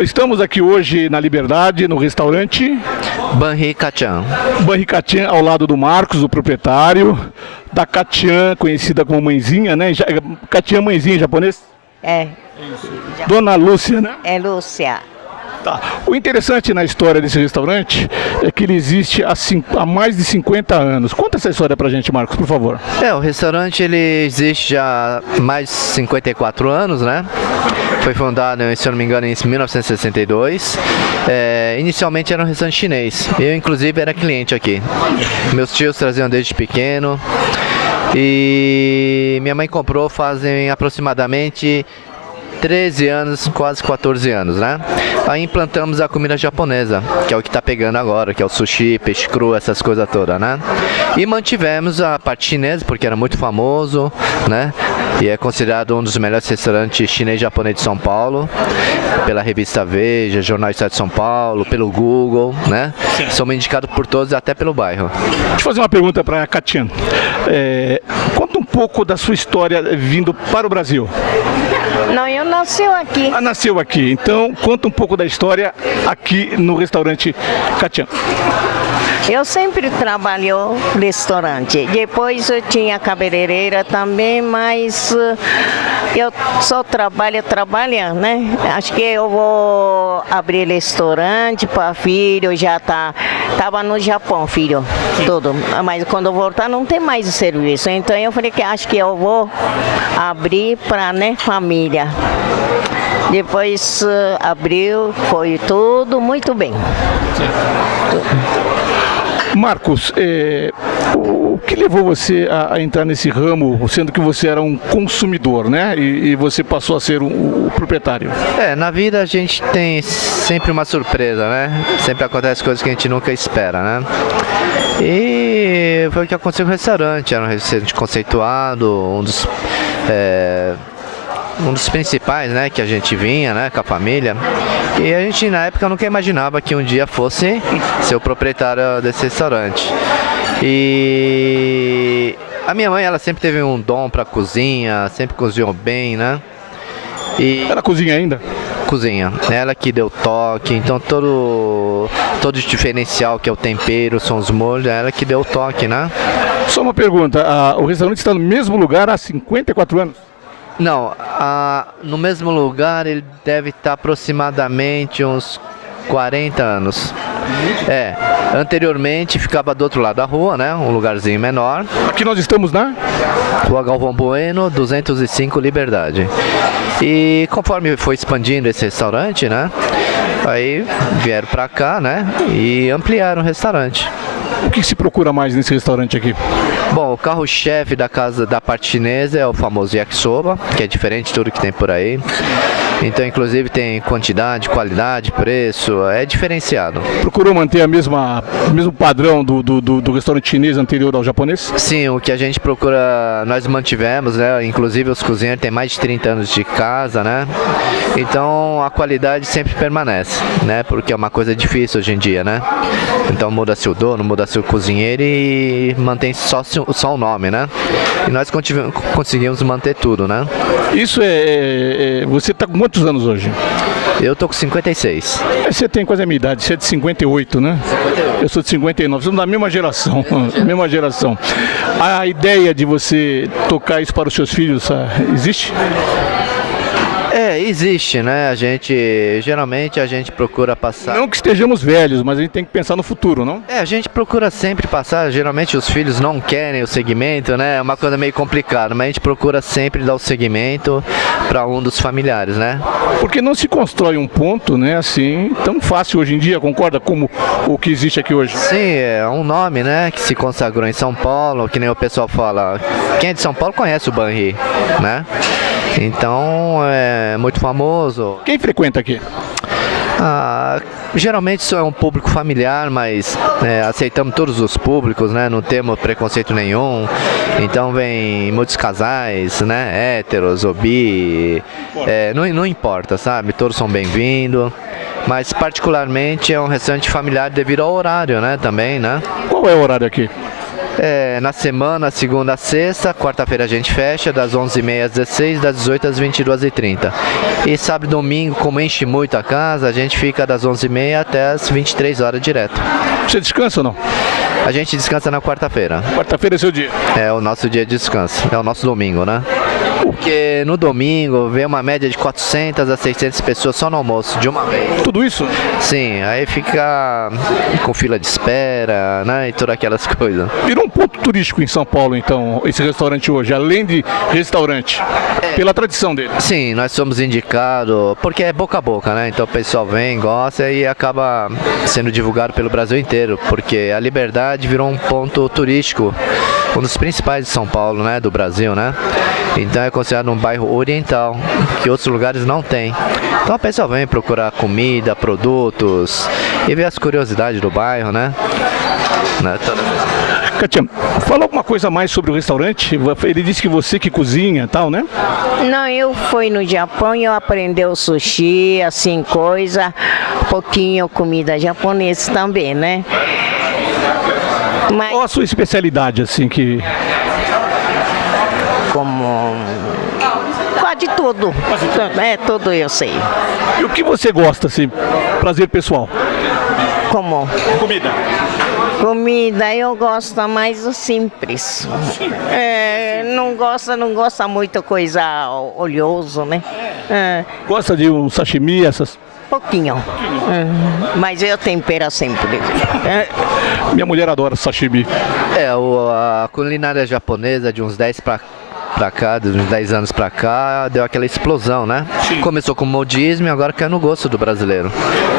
Estamos aqui hoje na Liberdade, no restaurante Banri Kachan. Banri Kachan, ao lado do Marcos, o proprietário, da Kachan, conhecida como Mãezinha, né? Kachan Mãezinha em japonês? É. Dona Lúcia, né? É Lúcia. Tá. O interessante na história desse restaurante é que ele existe há mais de 50 anos. Conta essa história pra gente, Marcos, por favor. O restaurante ele existe já há mais de 54 anos, né? Foi fundado, se eu não me engano, em 1962. Inicialmente era um restaurante chinês. Eu, inclusive, era cliente aqui. Meus tios traziam desde pequeno. E minha mãe comprou fazem aproximadamente 13 anos, quase 14 anos, né? Aí implantamos a comida japonesa, que é o que tá pegando agora, que é o sushi, peixe cru, essas coisas todas, né? E mantivemos a parte chinesa, porque era muito famoso, né? E é considerado um dos melhores restaurantes chinês e japonês de São Paulo, pela revista Veja, Jornal Estado de São Paulo, pelo Google, né? Somos indicados por todos, até pelo bairro. Deixa eu fazer uma pergunta para a Kachan. Conta um pouco da sua história vindo para o Brasil. Não, eu nasci aqui. Ah, nasceu aqui. Então, conta um pouco da história aqui no restaurante Kachan. Eu sempre trabalhei no restaurante. Depois eu tinha cabeleireira também, mas eu só trabalho trabalhando, né? Acho que eu vou abrir restaurante para filho, já tava no Japão, filho, tudo. Mas quando eu voltar não tem mais o serviço. Então eu falei que acho que eu vou abrir para, né, família. Depois abriu, foi tudo muito bem. Marcos, o que levou você a entrar nesse ramo, sendo que você era um consumidor, né? E você passou a ser o proprietário? Na vida a gente tem sempre uma surpresa, né? Sempre acontece coisas que a gente nunca espera, né? E foi o que aconteceu com o restaurante. Era um restaurante conceituado, um dos principais, né, que a gente vinha, né, com a família. E a gente na época nunca imaginava que um dia fosse ser o proprietário desse restaurante. E a minha mãe, ela sempre teve um dom para cozinha, sempre cozinhou bem, né? E ela cozinha ainda? Cozinha. Ela que deu toque, então todo o diferencial que é o tempero, são os molhos, ela que deu o toque, né? Só uma pergunta, o restaurante está no mesmo lugar há 54 anos? Não, no mesmo lugar ele deve estar aproximadamente uns 40 anos. Anteriormente ficava do outro lado da rua, né? Um lugarzinho menor. Aqui nós estamos na Rua Galvão Bueno, 205 Liberdade. E conforme foi expandindo esse restaurante, né? Aí vieram pra cá, né? E ampliaram o restaurante. O que se procura mais nesse restaurante aqui? Bom, o carro-chefe da casa da parte chinesa é o famoso yakisoba, que é diferente de tudo que tem por aí. Então, inclusive, tem quantidade, qualidade, preço, é diferenciado. Procurou manter o mesmo padrão do restaurante chinês anterior ao japonês? Sim, o que a gente procura, nós mantivemos, né? Inclusive, os cozinheiros têm mais de 30 anos de casa, né? Então, a qualidade sempre permanece, né? Porque é uma coisa difícil hoje em dia, né? Então, muda-se o dono, muda-se o cozinheiro e mantém só o nome, né? E nós conseguimos manter tudo, né? Isso você está com quantos anos hoje? Eu tô com 56. Você tem quase a minha idade, você é de 58, né? 58. Eu sou de 59, somos da mesma geração, mesma geração. A ideia de você tocar isso para os seus filhos, existe? Existe, né? Geralmente a gente procura passar... Não que estejamos velhos, mas a gente tem que pensar no futuro, não? A gente procura sempre passar, geralmente os filhos não querem o segmento, né? É uma coisa meio complicada, mas a gente procura sempre dar o segmento para um dos familiares, né? Porque não se constrói um ponto, né, assim, tão fácil hoje em dia, concorda, como o que existe aqui hoje? Sim, é um nome, né, que se consagrou em São Paulo, que nem o pessoal fala. Quem é de São Paulo conhece o Banri, né? Então, é muito famoso. Quem frequenta aqui? Geralmente isso é um público familiar, mas aceitamos todos os públicos, né? Não temos preconceito nenhum. Então vem muitos casais, né? Héteros ou bi, não importa, sabe? Todos são bem-vindos. Mas particularmente é um restaurante familiar devido ao horário, né? Também, né? Qual é o horário aqui? Na semana, segunda a sexta, quarta-feira a gente fecha, das 11h30 às 16h, das 18h às 22h30. E sábado e domingo, como enche muito a casa, a gente fica das 11h30 até as 23h direto. Você descansa ou não? A gente descansa na quarta-feira. Quarta-feira é seu dia. É o nosso dia de descanso, é o nosso domingo, né? Porque no domingo vem uma média de 400 a 600 pessoas só no almoço, de uma vez. Tudo isso? Sim, aí fica com fila de espera, né, e todas aquelas coisas. Virou um ponto turístico em São Paulo, então, esse restaurante hoje, além de restaurante, pela tradição dele. Sim, nós somos indicados, porque é boca a boca, né? Então o pessoal vem, gosta e acaba sendo divulgado pelo Brasil inteiro, porque a Liberdade virou um ponto turístico, um dos principais de São Paulo, né, do Brasil, né? Então é considerado um bairro oriental, que outros lugares não tem. Então a pessoa vem procurar comida, produtos e ver as curiosidades do bairro, né? Katia, fala alguma coisa mais sobre o restaurante. Ele disse que você que cozinha e tal, né? Não, eu fui no Japão e eu aprendi o sushi, assim, coisa, um pouquinho comida japonesa também, né? Mas Qual a sua especialidade, assim, que... como quase tudo, tudo eu sei. E o que você gosta, assim, prazer pessoal? Como Comida. comida eu gosto mais do simples. Não gosta muito coisa oleoso, né? Gosta de um sashimi, essas... Pouquinho. Mas eu tempero sempre. Minha mulher adora sashimi. A culinária japonesa de uns 10 pra cá, de uns 10 anos pra cá, deu aquela explosão, né? Sim. Começou com modismo e agora caiu no gosto do brasileiro.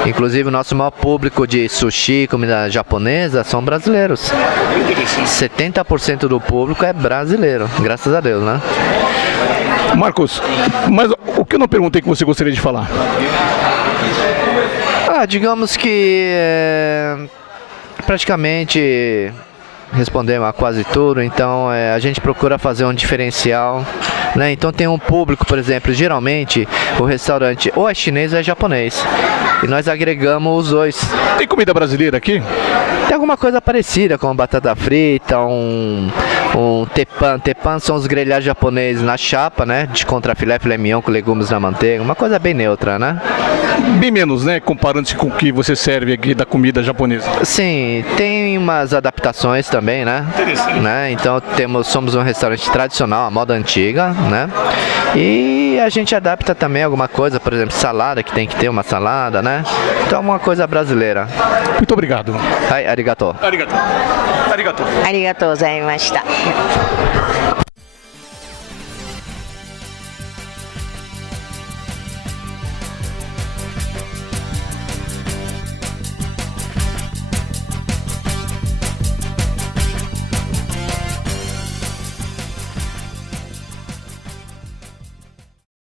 Inclusive o nosso maior público de sushi, comida japonesa, são brasileiros. 70% do público é brasileiro, graças a Deus, né? Marcos, mas o que eu não perguntei que você gostaria de falar? Digamos que praticamente respondemos a quase tudo, então a gente procura fazer um diferencial, né? Então tem um público, por exemplo, geralmente o restaurante ou é chinês ou é japonês, e nós agregamos os dois. Tem comida brasileira aqui? Tem alguma coisa parecida, como batata frita, um tepan. Tepan são os grelhados japoneses na chapa, né? De contrafilé, filé mignon com legumes na manteiga, uma coisa bem neutra, né? Bem menos, né? Comparando-se com o que você serve aqui da comida japonesa. Sim, tem umas adaptações também, né? Interessante. Né? Então somos um restaurante tradicional, a moda antiga, né? E a gente adapta também alguma coisa, por exemplo, salada, que tem que ter uma salada, né? Então uma coisa brasileira. Muito obrigado. Arigato. Arigato. Arigato. ありがとうございました。